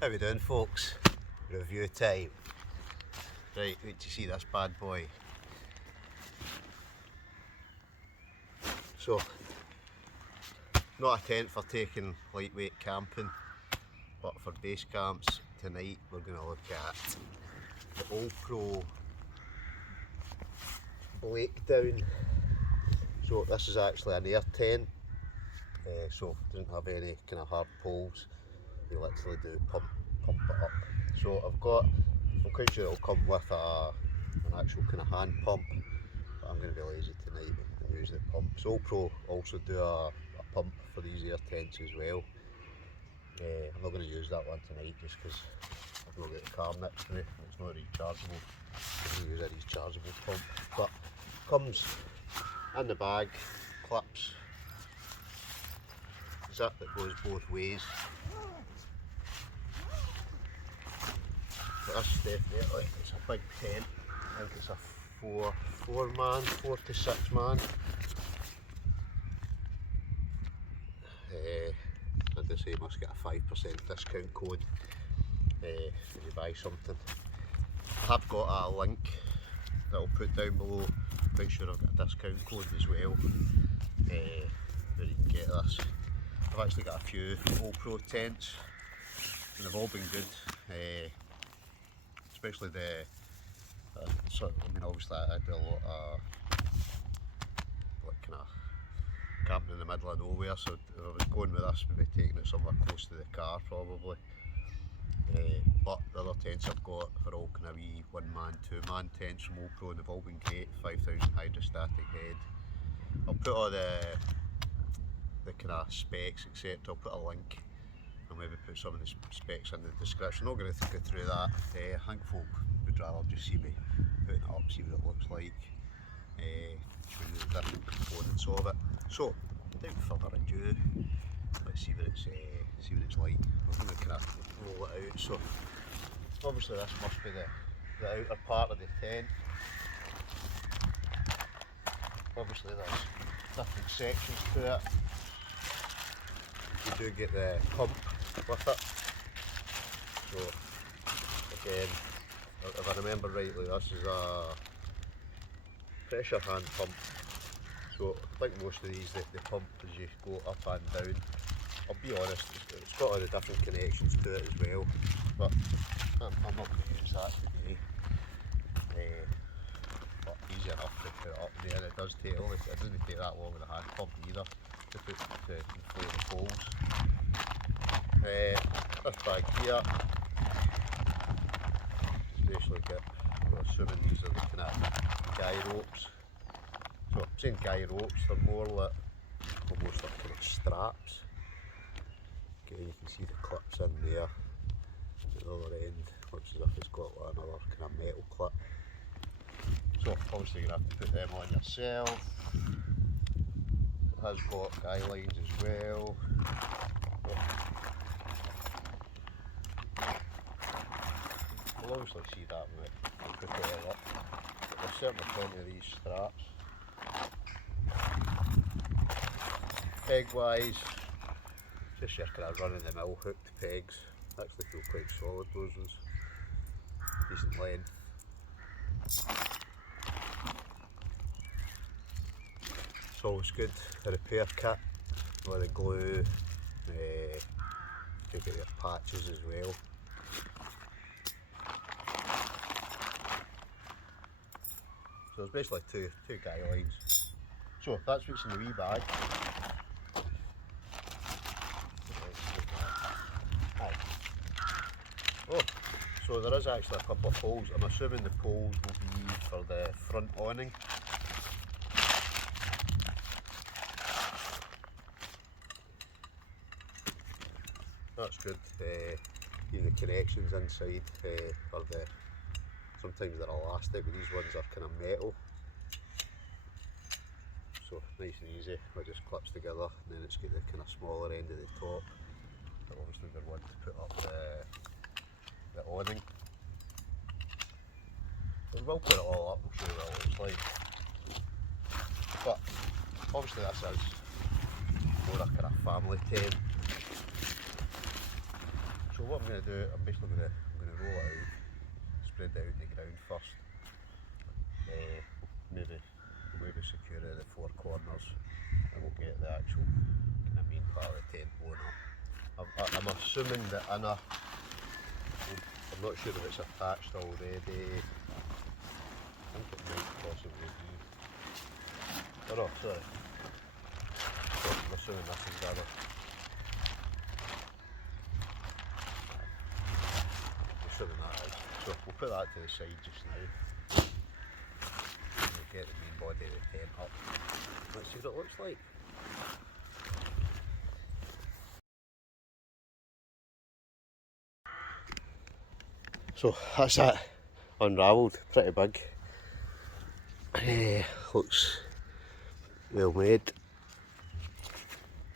How we doing, folks? Review time. Right, wait to see this bad boy. So, not a tent for taking lightweight camping, but for base camps tonight we're going to look at the Olpro Blakedown. So this is actually an air tent, so it doesn't have any kind of hard poles. You literally do pump it up. So I'm quite sure it'll come with an actual kind of hand pump, but I'm going to be lazy tonight and use the pump. So Olpro also do a pump for these air tents as well. I'm not going to use that one tonight just because I've not got the car next to me. It's not rechargeable. I'm going to use a rechargeable pump. But comes in the bag, clips, zip that goes both ways. But this definitely, it's a big tent. I think it's a four to six man. I'd just say you must get a 5% discount code if you buy something. I have got a link that I'll put down below. Quite sure I've got a discount code as well where you can get this. I've actually got a few Olpro tents and they've all been good. Especially the, I mean obviously I do a lot of like kind of camping in the middle of nowhere, so if I was going with this, maybe taking it somewhere close to the car probably. But the other tents I've got are all kind of wee 1-man, 2-man tents from Olpro and they've all been great. 5,000 hydrostatic head. I'll put all the kind of specs etc. I'll put a link. I'll maybe put some of the specs in the description. I'm not going to go through that. I think folk would rather just see me putting it up, see what it looks like, show you the different components of it. So, without further ado, let's see what it's like. I'm going to kind of roll it out. So, obviously this must be the outer part of the tent. Obviously there's different sections to it. You do get the pump with it. So again, if I remember rightly, this is a pressure hand pump. So I think most of these they pump as you go up and down. I'll be honest, it's got all the different connections to it as well, but I'm not going to use that today. But easy enough to put it up there, and it doesn't take that long with a hand pump either to inflate the poles. This bag here, basically I'm assuming these are the kind of guy ropes. So I'm saying guy ropes, they're more like almost like kind of straps. Okay, you can see the clips in there. At the other end looks as if it's got like another kind of metal clip. So obviously you're going to have to put them on yourself. It has got guy lines as well. You'll obviously see that when I put it all up. But there's certainly plenty of these straps. Peg wise, just your kind of run of the mill hooked pegs. Actually feel quite solid, those ones. Decent length. It's always good, a repair kit with the glue, you get your patches as well. So there's basically two guy lines. So that's what's in the wee bag. Oh, so there is actually a couple of poles. I'm assuming the poles will be for the front awning. That's good. The connections inside are sometimes they're elastic, but these ones are kind of metal. So nice and easy, it just clips together, and then it's got the kind of smaller end at the top. But obviously they're one to put up the awning. So we'll put it all up and show you what it looks like. But obviously this is more a kind of family tent. So what what I'm going to do, I'm basically going to roll it out, spread it out in the ground first. Maybe secure it at the four corners, and we'll get the actual kind of main part of the tent blown up. I'm assuming the inner, I'm not sure if it's attached already. I think it might possibly be. Oh no, sorry. So I'm assuming this is the other. I'm assuming that is. So we'll put that to the side just now. We'll get the main body of the tent up. Let's see what it looks like. So that's it, unravelled, pretty big. Looks well made.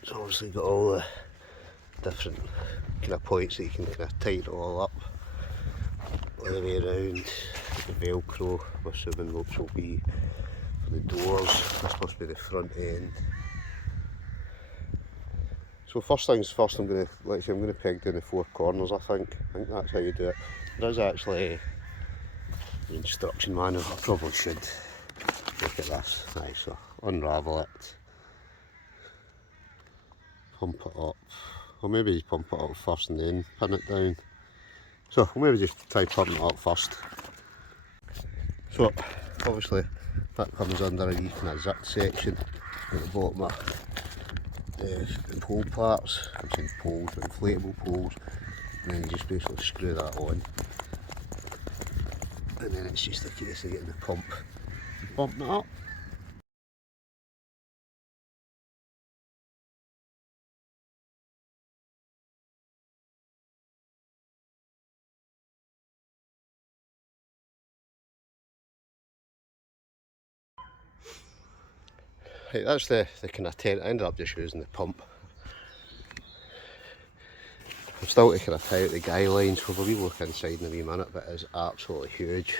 It's obviously got all the different kind of points that you can kind of tighten it all up all the way around. The velcro, I'm assuming ropes will be for the doors. This must be the front end. So first things first, I'm going to peg down the four corners. I think that's how you do it. There is actually the instruction manual. I probably should look at this. Right, so unravel it, pump it up. Or maybe pump it up first and then pin it down. So we'll maybe just try pumping it up first. So obviously that comes under a wee kind of zip section at the bottom of the pole parts. I'm saying poles, inflatable poles. And then you just basically screw that on. And then it's just a case of getting the pump and pumping it up. Right, that's the kind of tent. I ended up just using the pump. I'm still to kind of tie out the guy lines. We'll be look inside in a wee minute, but it's absolutely huge.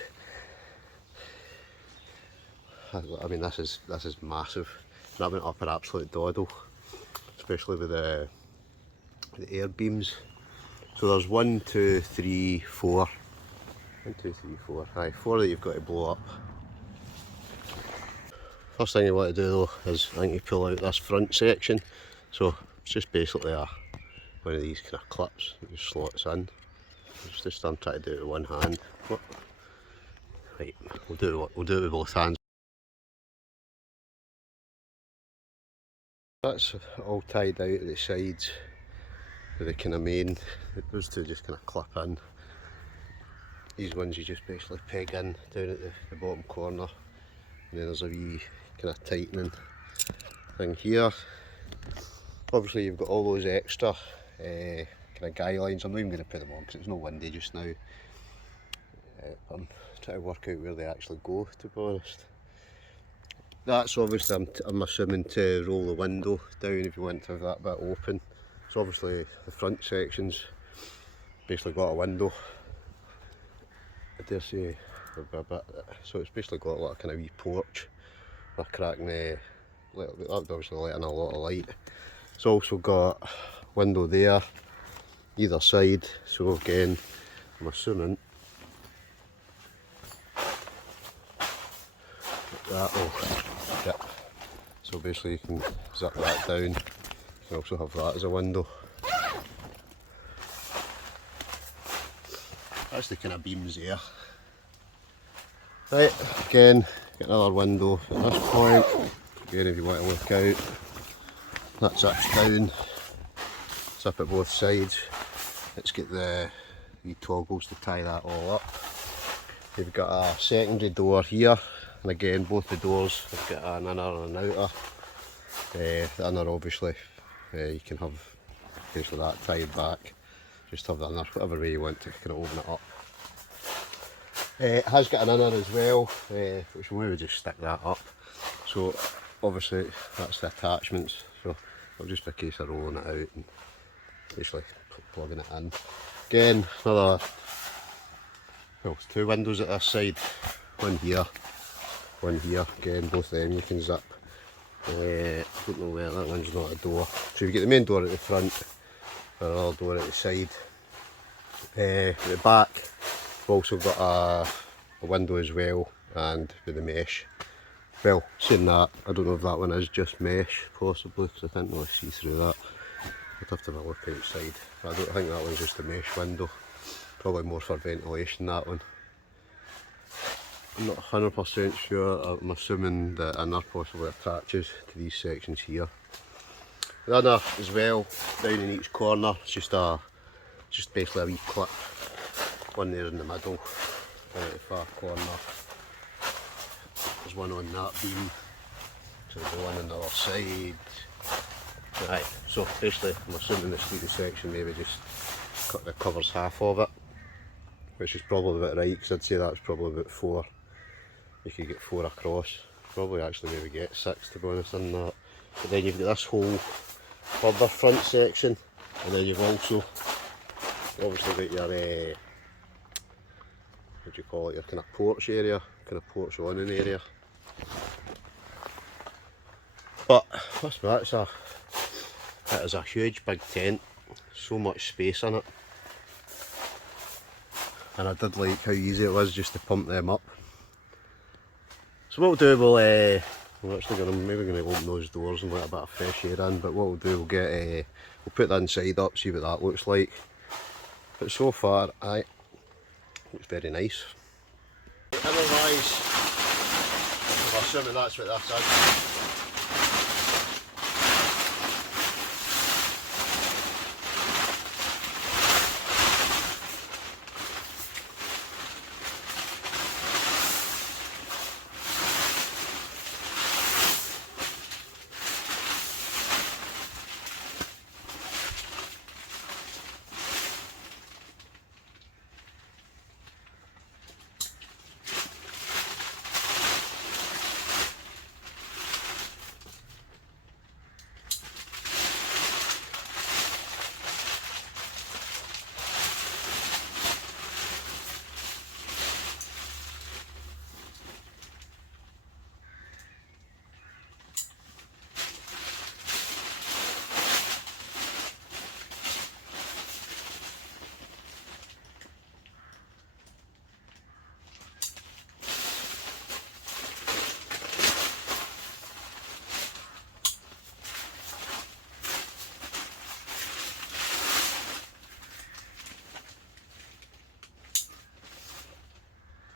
I mean, this is massive. That went up an absolute doddle, especially with the air beams. So there's 1, 2, 3, 4. 1, 2, 3, 4. Aye, 4 that you've got to blow up. First thing you want to do though is I think you pull out this front section. So it's just basically one of these kind of clips that just slots in. Just I'm trying to do it with one hand. Right, we'll do it with both hands. That's all tied out at the sides with the kind of main. Those two just kind of clip in. These ones you just basically peg in down at the bottom corner. And then there's a wee kind of tightening thing here. Obviously you've got all those extra kind of guy lines. I'm not even going to put them on because it's no windy just now. I'm trying to work out where they actually go, to be honest. That's obviously, I'm assuming, to roll the window down if you want to have that bit open. So obviously the front section's basically got a window. I dare say a bit, so it's basically got like a kind of wee porch. We're cracking the, obviously letting a lot of light. It's also got a window there, either side. So again, I'm assuming that will zip. So basically you can zip that down. You can also have that as a window. That's the kind of beams there. Right, again, get another window at this point. Again, if you want to look out, that zips down. Zip at both sides. Let's get the wee toggles to tie that all up. You've got a secondary door here, and again, both the doors have got an inner and an outer. The inner, obviously, you can have basically that tied back. Just have the inner, whatever way you want to kind of open it up. It has got an inner as well, which we'll maybe just stick that up. So obviously that's the attachments, so it'll just be a case of rolling it out and basically plugging it in. Again, well, two windows at this side, one here, again both of them you can zip. I don't know where, that one's not a door. So you get the main door at the front, and another door at the side. At the back we've also got a window as well, and with the mesh. Well, saying that, I don't know if that one is just mesh, possibly, because I can't really see through that. I'd have to have a look outside. I don't think that one's just a mesh window. Probably more for ventilation, that one. I'm not 100% sure. I'm assuming the inner possibly attaches to these sections here. The inner as well, down in each corner, it's just basically a wee clip. One there in the middle, down at the far corner. There's one on that beam, so there's one on the other side. Right, so basically I'm assuming the sleeping section maybe just covers half of it, which is probably about right, because I'd say that's probably about 4. You could get 4 across, probably actually maybe get 6 to be honest in that. But then you've got this whole further front section, and then you've also obviously got your what do you call it, your kind of porch area, kind of porch awning area. But that's that, it is a huge big tent, so much space in it, and I did like how easy it was just to pump them up. So what we'll do, we're actually maybe going to open those doors and let a bit of fresh air in, but what we'll do, we'll put the inside up, see what that looks like. But so far, looks very nice. Otherwise, I'm assuming that's what this is.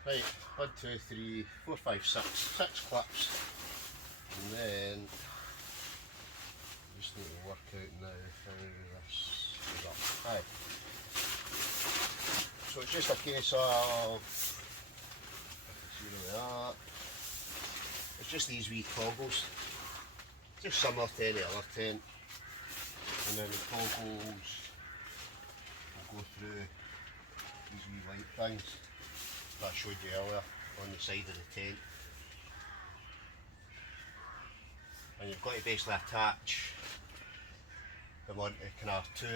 Right, 1, 2, 3, 4, 5, 6 clips, and then just need to work out now how this is up. Aye. So it's just a case of, see where they are. It's just these wee toggles, just similar to any other tent, and then the toggles will go through these wee light things that I showed you earlier on the side of the tent. And you've got to basically attach them onto kind of two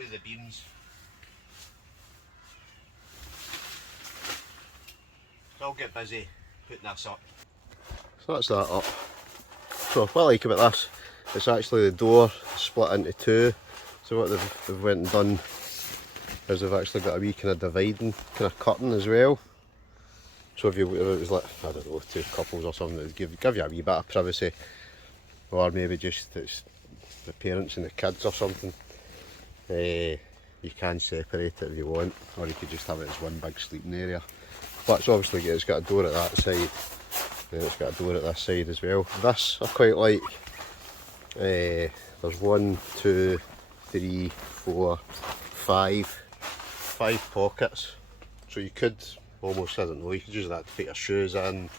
of the beams. So I'll get busy putting this up. So that's that up. So what I like about this, it's actually the door split into 2. So what they've went and done is they've actually got a wee kind of dividing kind of curtain as well. So if it was like, I don't know, 2 couples or something, it would give you a wee bit of privacy, or maybe just it's the parents and the kids or something. You can separate it if you want, or you could just have it as one big sleeping area. But it's obviously it's got a door at that side, and it's got a door at this side as well. This I quite like. There's 1, 2, 3, 4, 5 pockets, so you could almost, I don't know, you could use that to put your shoes in,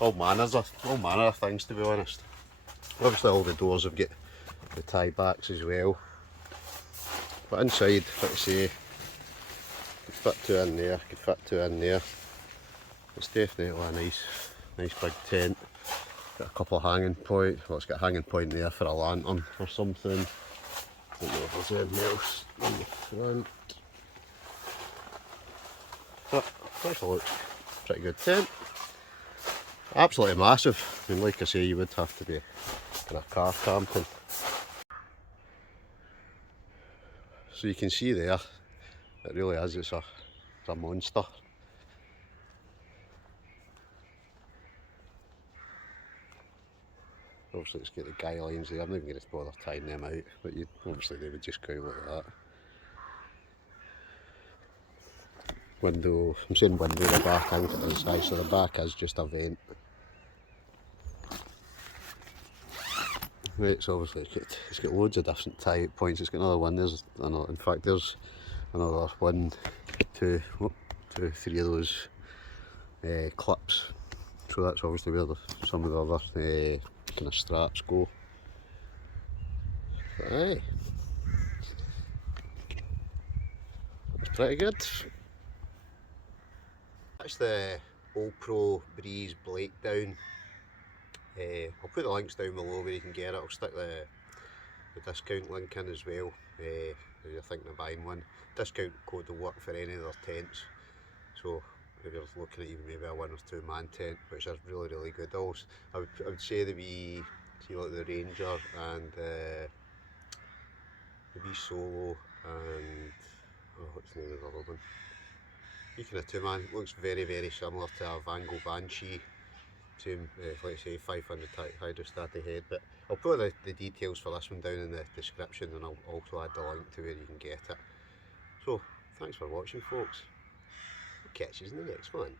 all manner of things, to be honest. Obviously all the doors have got the tie backs as well, but inside, like I say, could fit 2 in there, could fit 2 in there. It's definitely a nice big tent. Got a couple of hanging points, well, it's got a hanging point there for a lantern or something. Don't know if there's anything else in the front. But actually looks pretty good tent. Absolutely massive. I mean, like I say, you would have to be kind of car camping. So you can see there, it really is, it's a monster. Obviously it's got the guy lines there, I'm not even going to bother tying them out, but obviously they would just go out like that. Window, I'm saying window, the back out inside, so the back is just a vent. Right, so obviously it's got loads of different tie-out points. It's got another one, there's another, in fact there's another 1, 2, 3 of those clips. So that's obviously where some of the other kind of straps go. But aye, that's pretty good. That's the Olpro Breeze Blakedown. I'll put the links down below where you can get it. I'll stick the discount link in as well if you're thinking of buying one. Discount code will work for any of their tents. So if you're looking at even maybe a 1 or 2 man tent, which is really good. Also, I would say the wee, see like the Ranger and the wee Solo and what's the name of the other one? You kind of 2 man, looks very similar to a Vango Banshee. Same, let's say 500 hydrostatic head, but I'll put the details for this one down in the description, and I'll also add the link to where you can get it. So, thanks for watching folks. I'll catch you in the next one.